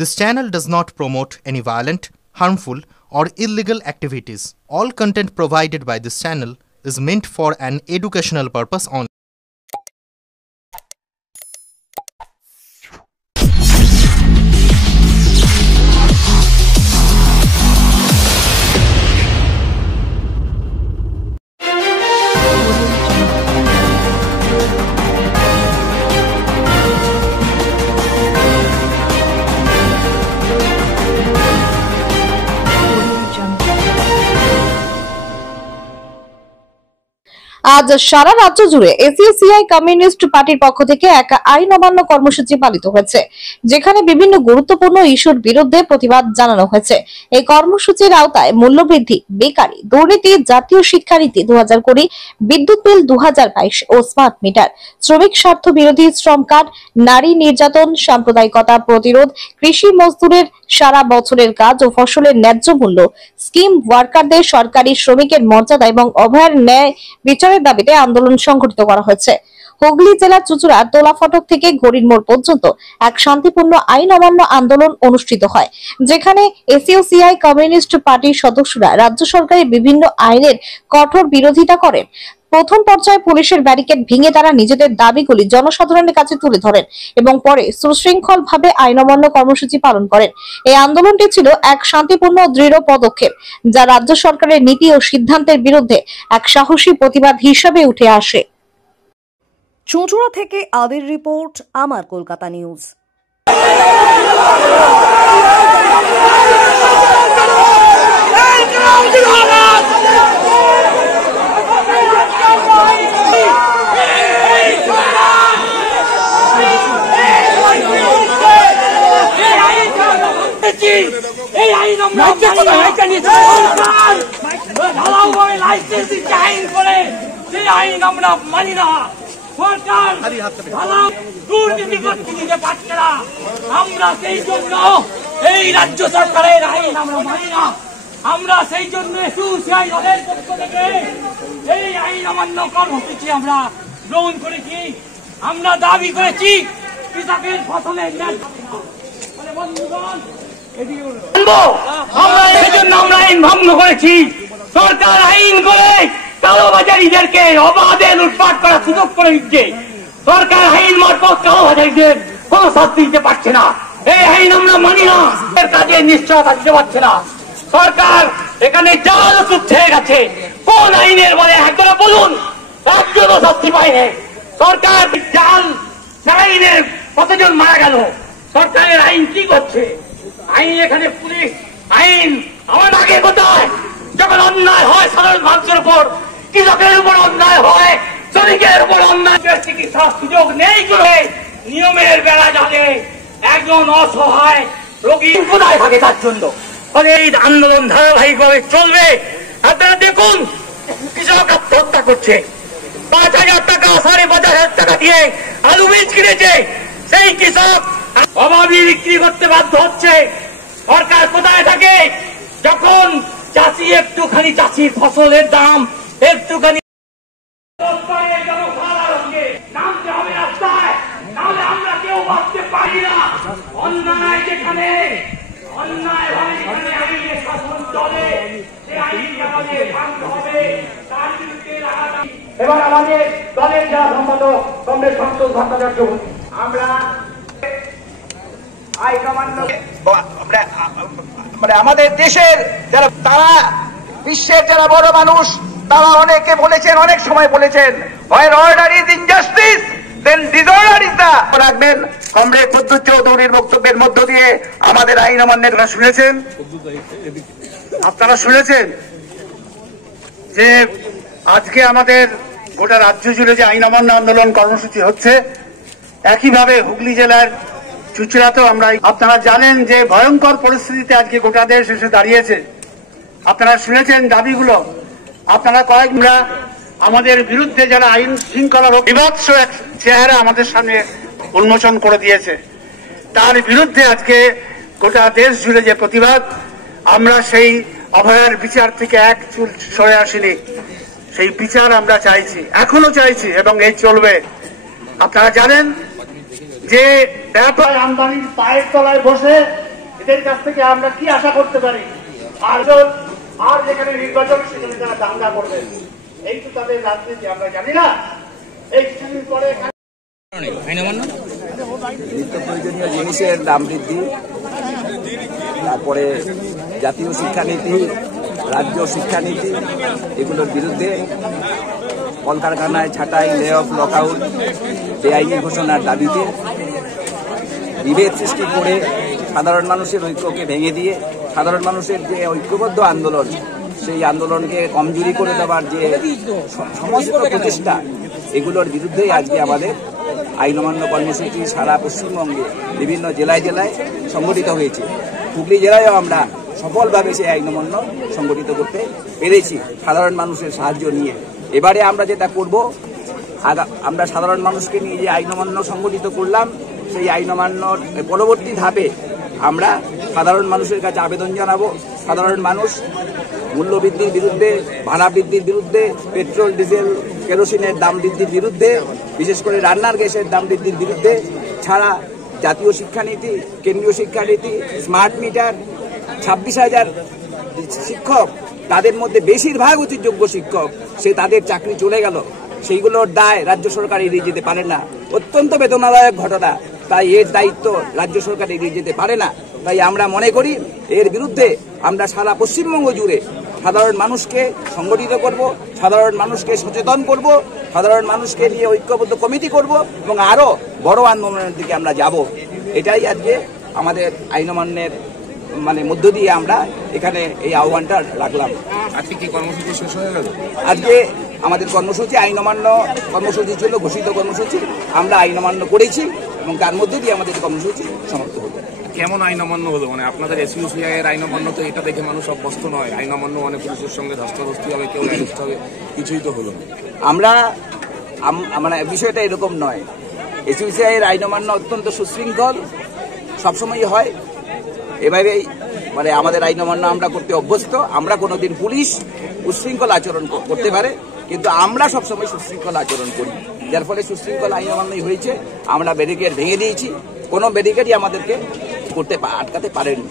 This channel does not promote any violent, harmful, or illegal activities. All content provided by this channel is meant for an educational purpose only. আজ সারা রাজ্য জুড়ে SUCI communist পার্টির পক্ষ থেকে এক আইন অমান্য কর্মসূচি পালিত হয়েছে, যেখানে বিভিন্ন গুরুত্বপূর্ণ ইস্যুর বিরুদ্ধে প্রতিবাদ জানানো হয়েছে। এই কর্মসূচির আওতায় মূল্যবৃদ্ধি, বেকারি, দুর্নীতি, জাতীয় শিক্ষানীতি 2020, বিদ্যুৎ বিল 2022 ও স্মার্ট মিটার, শ্রমিক স্বার্থ বিরোধী শ্রম কার্ড, নারী নির্যাতন, সাম্প্রদায়িকতা প্রতিরোধ, কৃষি মজদুরের সারা বছরের কাজ ও ফসলের ন্যায্য মূল্য, স্কিম ওয়ার্কারদের সরকারি শ্রমিকের মর্যাদা এবং অভয়ের ন্যায় বিচারের দাবিতে আন্দোলন সংগঠিত করা হয়েছে। হুগলি জেলার চুঁচুড়া তোলা ফটক থেকে ঘড়ির মোড় পর্যন্ত এক শান্তিপূর্ণ আইন অমান্য আন্দোলন অনুষ্ঠিত হয়, যেখানে এসইউসিআই কমিউনিস্ট পার্টির সদস্যরা রাজ্য সরকারের বিভিন্ন আইনের কঠোর বিরোধিতা করেন। প্রথম পর্যায়ে পুলিশের ব্যারিকেড ভেঙে তারা নিজেদের দাবিগুলি জনসাধারণের কাছে তুলে ধরেন এবং পরে সুশৃঙ্খল ভাবে আইন অমান্য কর্মসূচি পালন করেন। এই আন্দোলনটি ছিল এক শান্তিপূর্ণ ও দৃঢ় পদক্ষেপ, যা রাজ্য সরকারের নীতি ও সিদ্ধান্তের বিরুদ্ধে এক সাহসী প্রতিবাদ হিসেবে উঠে আসে। চুঁচুড়া থেকে আদির রিপোর্ট, আমার কলকাতা নিউজ। এই আইন আমরা মানি না। সরকার দুর্নীতি করতে দিতে পারছে না। আমরা সেই জন্য এই রাজ্য সরকারের আইন আমরা মানি না। আমরা সেই জন্য এসইউসিআই দলের পক্ষ থেকে এই আইন অমান্য কর্মসূচি আমরা গ্রহণ করেছি। আমরা দাবি করেছি কৃষকের ফসলের বন্ধুগণ, আমরা এই জন্য আমরা আইন ভঙ্গ করেছি। সরকার আইন করে কালোবাজারিদেরকে অবাধে লুটপাট করার সুযোগ করে দিচ্ছে। সরকার আইন মারফত কালোবাজারিদের কোন শাস্তি দিতে পারছে না। এই আইন আমরা মানি না। এর কাজে নিশ্চয়তা দিতে পারছে না। সরকার এখানে জাল চুপ হয়ে গেছে। কোন আইনের বলে একজনে বলুন, একজনও শাস্তি পায়নি। সরকার জাল আইনের কতজন মারা গেল। সরকারের আইন কি করছে? আইন এখানে পুলিশ আইন আমার আগে কোথায়? যখন অন্যায় হয় সাধারণ মানুষের উপর, কৃষকের উপর অন্যায় হয়, শ্রমিকের উপর অন্যায়, চিকিৎসার সুযোগ নেই করে নিয়মের বেড়া জানে একজন অসহায় রোগী কোথায় থাকে তার জন্য। এই আন্দোলন ধারাবাহিকভাবে চলবে। আপনারা দেখুন, কৃষক আত্মহত্যা করছে। 5,000 টাকা 5,500 টাকা দিয়ে আলু বীজ কিনেছে, সেই কৃষক অভাবী বিক্রি করতে বাধ্য হচ্ছে। সরকার কোথায় থাকে যখন চাষি একটুখানি চাষির ফসলের দাম একটুখানি নামতে হবে রাস্তায়, নাহলে আমরা কেউ ভাবতে পারি না। অন্যায় যেখানে অন্যায় ভাবে যেখানে আইনের শাসন চলে, সেই আইনকে আমাদের ভাঙতে হবে, তার বিরুদ্ধে লাগাতাম। এবার আমাদের দলের যারা সম্পাদক কংগ্রেস সন্তোষ ভট্টাচার্য, আমরা মানে আমাদের দেশের যারা, তারা বিশ্বের যারা বড় মানুষ, তারা অনেকে বলেছেন, অনেক সময় বলেছেন, where order is injustice then disorder is the। রাখবেন কমরেড প্রদ্যুৎ চৌধুরীর বক্তব্যের মধ্য দিয়ে আমাদের আইন অমান্যের কথা শুনেছেন। আপনারা শুনেছেন যে আজকে আমাদের গোটা রাজ্য জুড়ে যে আইন অমান্য আন্দোলন কর্মসূচি হচ্ছে, একইভাবে হুগলি জেলার চুঁচুড়াতেও আমরা, আপনারা জানেন যে ভয়ঙ্কর পরিস্থিতিতে আজকে গোটা দেশ এসে দাঁড়িয়েছে। আপনারা শুনেছেন দাবিগুলো। আপনারা কয়েকটা আমাদের বিরুদ্ধে যারা আইন শৃঙ্খলা বিভৎস এক চেহারা আমাদের সামনে উন্মোচন করে দিয়েছে, তার বিরুদ্ধে আজকে গোটা দেশ জুড়ে যে প্রতিবাদ, আমরা সেই অভয়ার বিচার থেকে এক চুল সরে আসিনি। সেই বিচার আমরা চাইছি, এখনো চাইছি, এবং এই চলবে। আপনারা জানেন যে ব্যাপার আমদানির পায়ের তলায় বসে এদের কাছ থেকে আমরা কি আশা করতে পারি? আর যেখানে নির্বাচন সেখানে তারা দাঙ্গা করবেন, এই তো তাদের রাজনীতি। আমরা জানি না এই কিছুদিন পরে নিত্য প্রয়োজনীয় জিনিসের দাম বৃদ্ধি, তারপরে জাতীয় শিক্ষানীতি, রাজ্য শিক্ষানীতি, এগুলোর বিরুদ্ধে কলকারখানায় ছাঁটাই, লে অফ, লকআউট, বেআইনি ঘোষণার দাবিতে বিভেদ সৃষ্টি করে সাধারণ মানুষের ঐক্যকে ভেঙে দিয়ে সাধারণ মানুষের যে ঐক্যবদ্ধ আন্দোলন, সেই আন্দোলনকে কমজোরি করে দেওয়ার যে সমস্ত প্রচেষ্টা, এগুলোর বিরুদ্ধেই আজকে আমাদের আইন অমান্য কর্মসূচি সারা পশ্চিমবঙ্গে বিভিন্ন জেলায় জেলায় সংগঠিত হয়েছে। হুগলি জেলায়ও আমরা সফলভাবে সেই আইন অমান্য সংগঠিত করতে পেরেছি সাধারণ মানুষের সাহায্য নিয়ে। এবারে আমরা যেটা করব, আমরা সাধারণ মানুষকে নিয়ে যে আইন অমান্য সংগঠিত করলাম, সেই আইন অমান্যর পরবর্তী ধাপে আমরা সাধারণ মানুষের কাছে আবেদন জানাবো। সাধারণ মানুষ মূল্যবৃদ্ধির বিরুদ্ধে, ভাড়া বৃদ্ধির বিরুদ্ধে, পেট্রোল, ডিজেল, কেরোসিনের দাম বৃদ্ধির বিরুদ্ধে, বিশেষ করে রান্নার গ্যাসের দাম বৃদ্ধির বিরুদ্ধে, ছাড়া জাতীয় শিক্ষানীতি, কেন্দ্রীয় শিক্ষানীতি, স্মার্ট মিটার, 26,000 শিক্ষক, তাদের মধ্যে বেশিরভাগ হচ্ছে যোগ্য শিক্ষক, সে তাদের চাকরি চলে গেল, সেইগুলোর দায় রাজ্য সরকার এড়িয়ে যেতে পারে না। অত্যন্ত বেদনাদায়ক ঘটনা, তাই এর দায়িত্ব রাজ্য সরকার এড়িয়ে যেতে পারে না। তাই আমরা মনে করি এর বিরুদ্ধে আমরা সারা পশ্চিমবঙ্গ জুড়ে সাধারণ মানুষকে সংগঠিত করব, সাধারণ মানুষকে সচেতন করব, সাধারণ মানুষকে নিয়ে ঐক্যবদ্ধ কমিটি করব এবং আরো বড় আন্দোলনের দিকে আমরা যাব। এটাই আজকে আমাদের আইন অমান্যের মধ্য দিয়ে আমরা এখানে এই আহ্বানটা রাখলাম। আজকে কি কর্মসূচি শেষ হয়ে গেল? আজকে আমাদের কর্মসূচি আইন অমান্য কর্মসূচি ছিল, ঘোষিত কর্মসূচি, আমরা আইন অমান্য করেছি এবং তার মধ্যে দিয়ে আমাদের কর্মসূচি সমাপ্ত হলো। কেমন আইন অমান্য হলো? আপনাদের এসইউসিআই এর আইন অমান্য তো এটা দেখে মানুষ অভ্যস্ত নয়। আইন অমান্য পুলিশের সঙ্গে ধস্তাধস্তি হবে, কেউ অ্যারেস্ট হবে, কিছুই তো হলো না। আমরা বিষয়টা এরকম নয়। এসইউসিআই এর আইন অমান্য অত্যন্ত সুশৃঙ্খল, সবসময় হয় এভাবেই। আমাদের আইন অমান্য আমরা করতে অভ্যস্ত। আমরা কোনোদিন পুলিশ উচ্ছৃঙ্খল আচরণ করতে পারে, কিন্তু আমরা সবসময় সুশৃঙ্খল আচরণ করি, যার ফলে সুশৃঙ্খল আইন অমান্যই হয়েছে। আমরা ব্যারিকেড ভেঙে দিয়েছি, কোনো ব্যারিকেডই আমাদেরকে আটকাতে পারেনি।